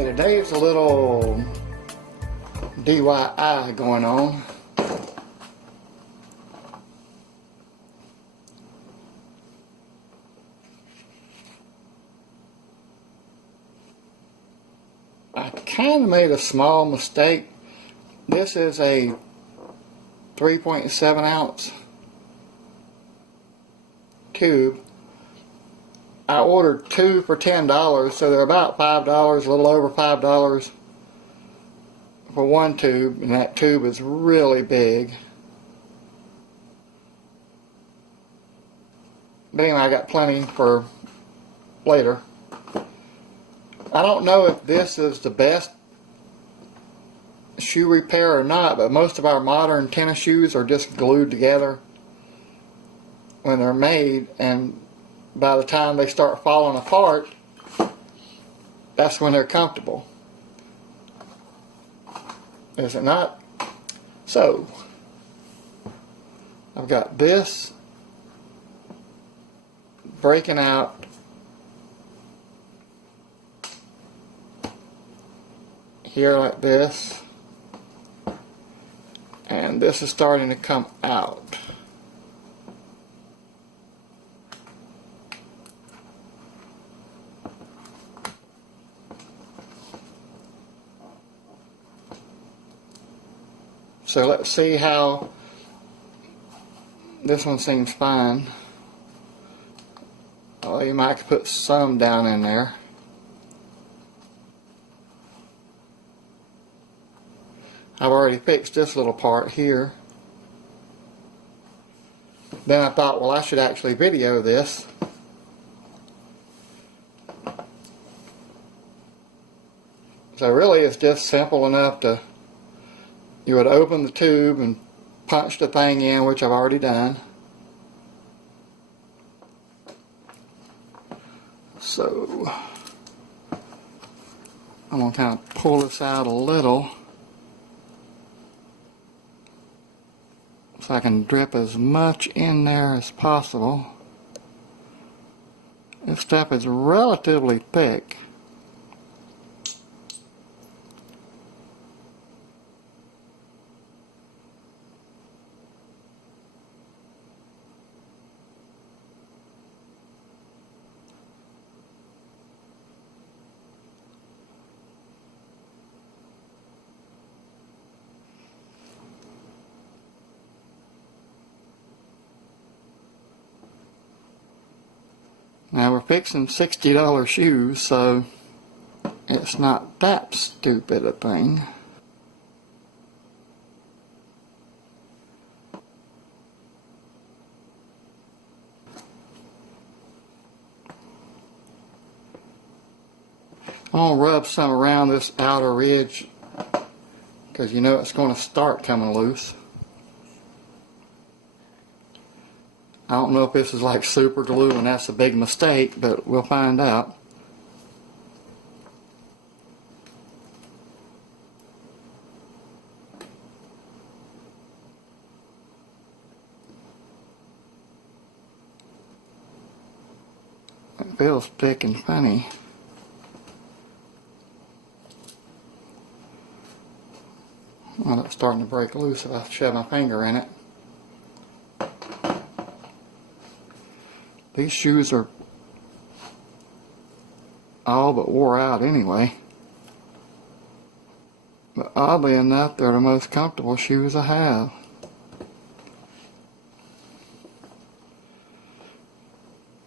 Okay, today it's a little DIY going on. I kind of made a small mistake. This is a 3.7 ounce tube. I ordered two for $10, so they're about $5, a little over $5 for one tube, and that tube is really big. But anyway, I got plenty for later. I don't know if this is the best shoe repair or not, but most of our modern tennis shoes are just glued together when they're made, and by the time they start falling apart, that's when they're comfortable. Is it not? So, I've got this breaking out here like this, and this is starting to come out. So let's see how this one seems fine. Oh, you might put some down in there. I've already fixed this little part here. Then I thought, well, I should actually video this. So really it's just simple enough to, you would open the tube and punch the thing in, which I've already done. So I'm going to kind of pull this out a little so I can drip as much in there as possible. This stuff is relatively thick. Now we're fixing $60 shoes, so it's not that stupid a thing. I'll rub some around this outer ridge because you know it's going to start coming loose. I don't know if this is like super glue and that's a big mistake, but we'll find out. It feels thick and funny. Well, it's starting to break loose if I shove my finger in it. These shoes are all but wore out anyway. But oddly enough, they're the most comfortable shoes I have.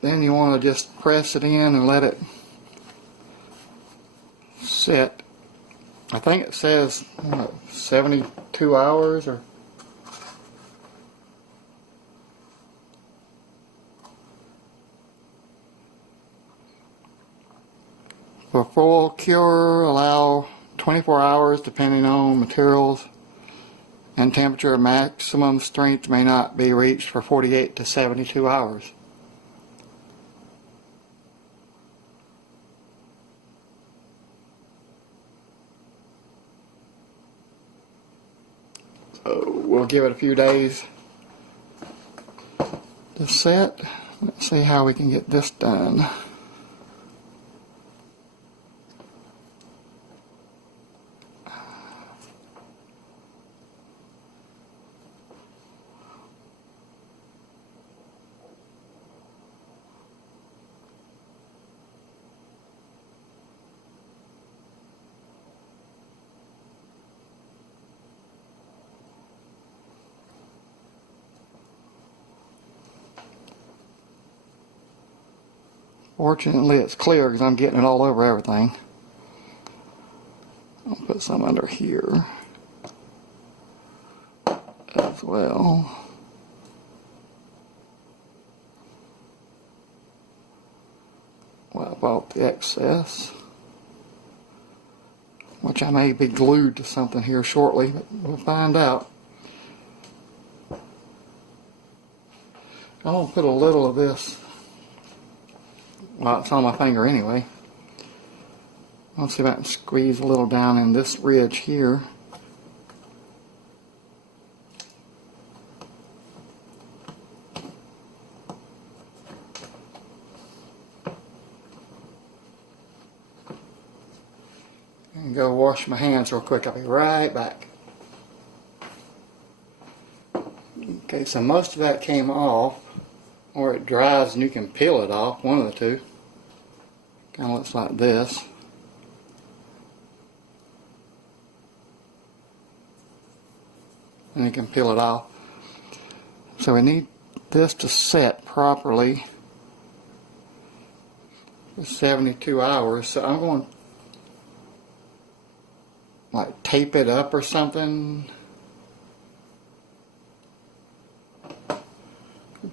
Then you want to just press it in and let it sit. I think it says, what, 72 hours or... For full cure, allow 24 hours depending on materials and temperature. Maximum strength may not be reached for 48 to 72 hours. So we'll give it a few days to set. Let's see how we can get this done. Fortunately it's clear because I'm getting it all over everything. I'll put some under here as well. Wipe out the excess, which I may be glued to something here shortly, but we'll find out. I'm going to put a little of this, well, it's on my finger anyway. I'll see if I can squeeze a little down in this ridge here. And go wash my hands real quick. I'll be right back. Okay, so most of that came off, or it dries and you can peel it off, one of the two. Kind of looks like this. And you can peel it off. So we need this to set properly for 72 hours. So I'm going to like tape it up or something.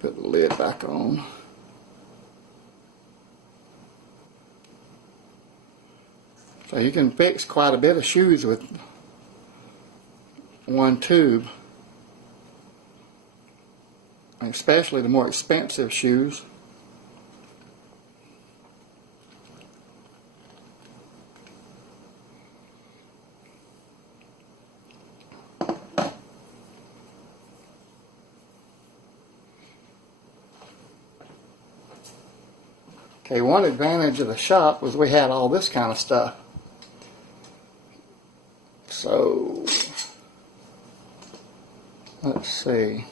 Put the lid back on. So you can fix quite a bit of shoes with one tube, especially the more expensive shoes. Okay, one advantage of the shop was we had all this kind of stuff. So, let's see.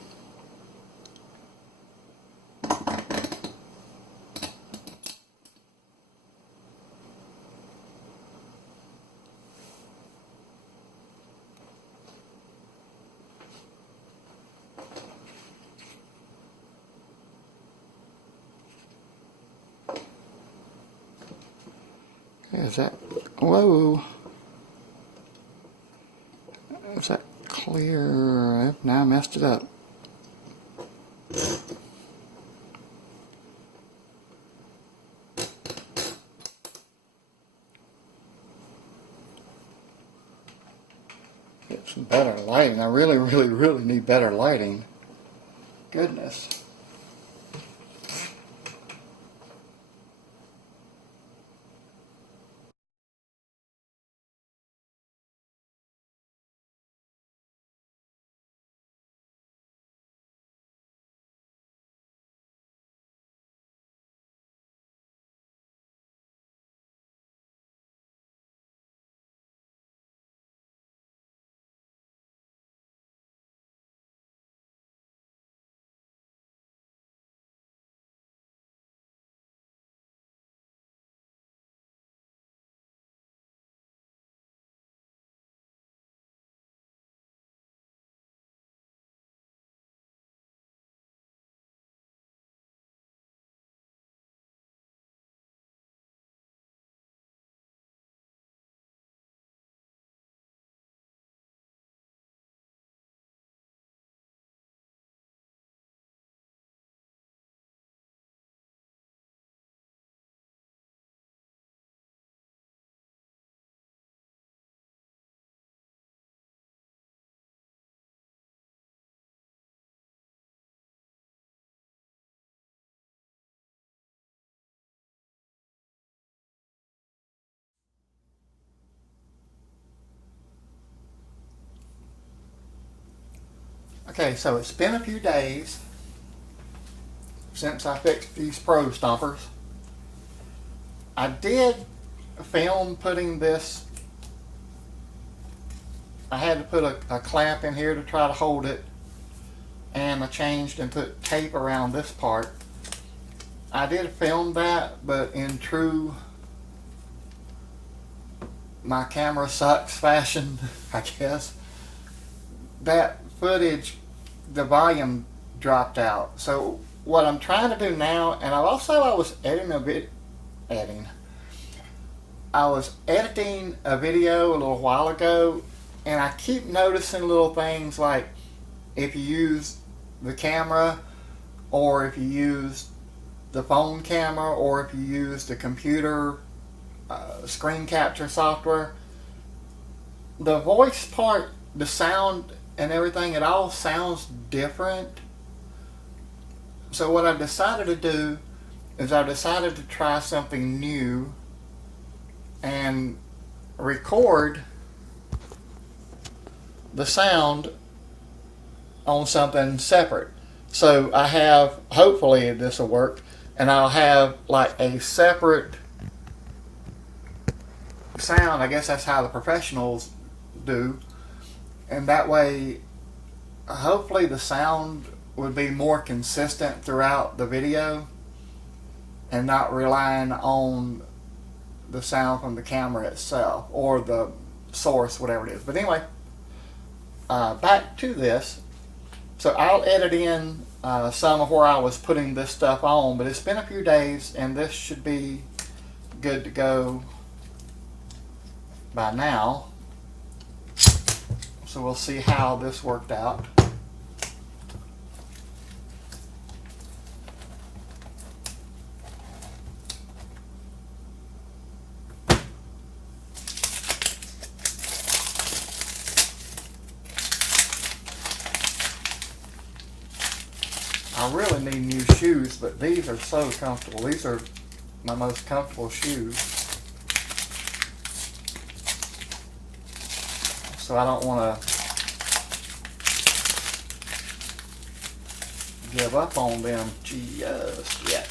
Is that, whoa, is that clear? Now I messed it up. Get some better lighting. I really need better lighting. Goodness. Okay, so it's been a few days since I fixed these Pro Stompers. I did film putting this. I had to put a clamp in here to try to hold it, and I changed and put tape around this part. I did film that, but in true my camera sucks fashion, I guess, that footage, the volume dropped out. So what I'm trying to do now, and I was editing editing. I was editing a video a little while ago, and I keep noticing little things like if you use the camera, or if you use the phone camera, or if you use the computer screen capture software, the voice part, the sound and everything, it all sounds different. So what I decided to do is I decided to try something new and record the sound on something separate. So I have, hopefully this will work, and I'll have like a separate sound. I guess that's how the professionals do, and that way hopefully the sound would be more consistent throughout the video and not relying on the sound from the camera itself or the source, whatever it is. But anyway, back to this. So I'll edit in some of where I was putting this stuff on, but it's been a few days and this should be good to go by now. So we'll see how this worked out. I really need new shoes, but these are so comfortable. These are my most comfortable shoes. So I don't want to give up on them just yet.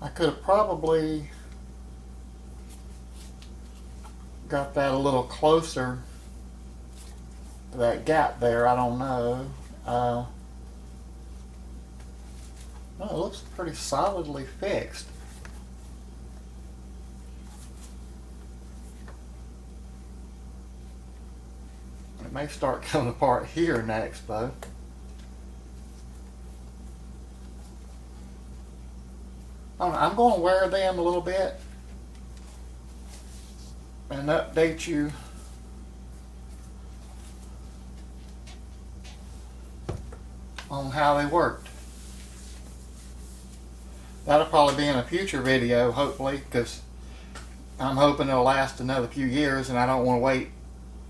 I could have probably got that a little closer to that gap there. I don't know. No, it looks pretty solidly fixed. It may start coming apart here next though. I'm going to wear them a little bit and update you on how they worked. That'll probably be in a future video, hopefully, because I'm hoping it'll last another few years and I don't want to wait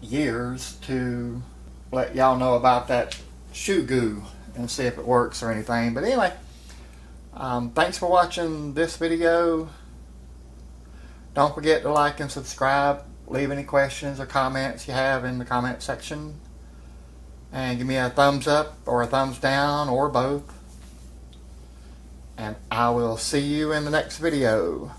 years to let y'all know about that shoe goo and see if it works or anything. But anyway, thanks for watching this video. Don't forget to like and subscribe. Leave any questions or comments you have in the comment section. And give me a thumbs up or a thumbs down or both. And I will see you in the next video.